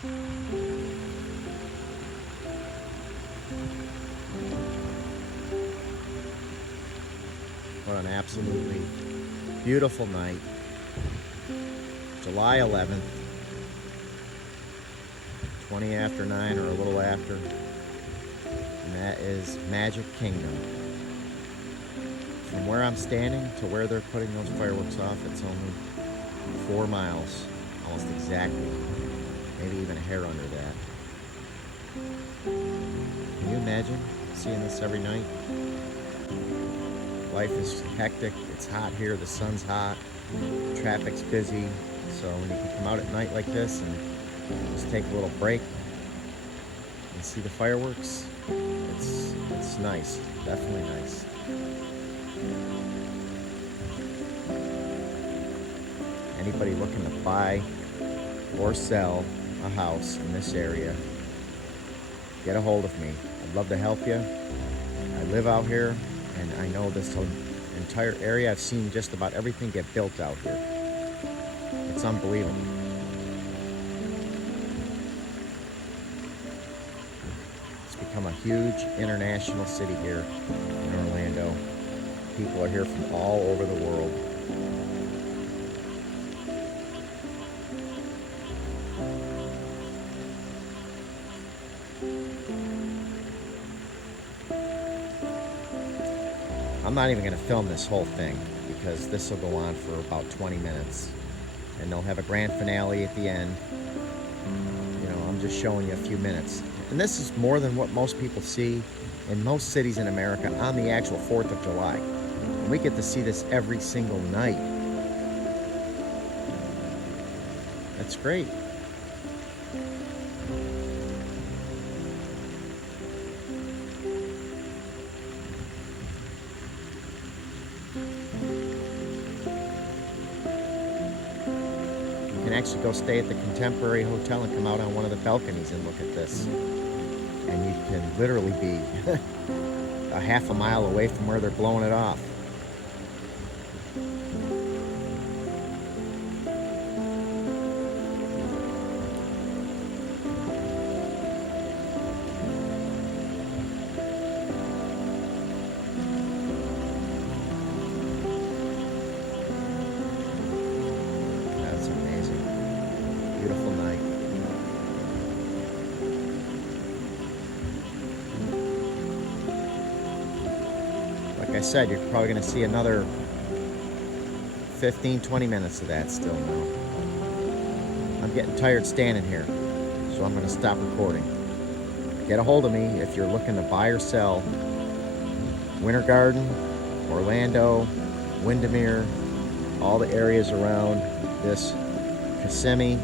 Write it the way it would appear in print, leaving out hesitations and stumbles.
What an absolutely beautiful night. July 11th, 20 after 9 or a little after. And that is Magic Kingdom. From where I'm standing to where they're putting those fireworks off, it's only 4 miles, almost exactly. Maybe even a hair under that. Can you imagine seeing this every night? Life is hectic, it's hot here, the sun's hot, traffic's busy, so when you can come out at night like this and just take a little break and see the fireworks, it's nice, definitely nice. Anybody looking to buy or sell a house in this area, get a hold of me. I'd love to help you. I live out here and I know this entire area. I've seen just about everything get built out here. It's unbelievable. It's become a huge international city here in Orlando. People are here from all over the world. I'm not even going to film this whole thing because this will go on for about 20 minutes and they'll have a grand finale at the end. You know, I'm just showing you a few minutes. And this is more than what most people see in most cities in America on the actual 4th of July. And we get to see this every single night. That's great. You can actually go stay at the Contemporary Hotel and come out on one of the balconies and look at this. And you can literally be a half a mile away from where they're blowing it off. Beautiful night. Like I said, you're probably going to see another 15-20 minutes of that still now. I'm getting tired standing here, so I'm going to stop recording. Get a hold of me if you're looking to buy or sell Winter Garden, Orlando, Windermere, all the areas around this Kissimmee,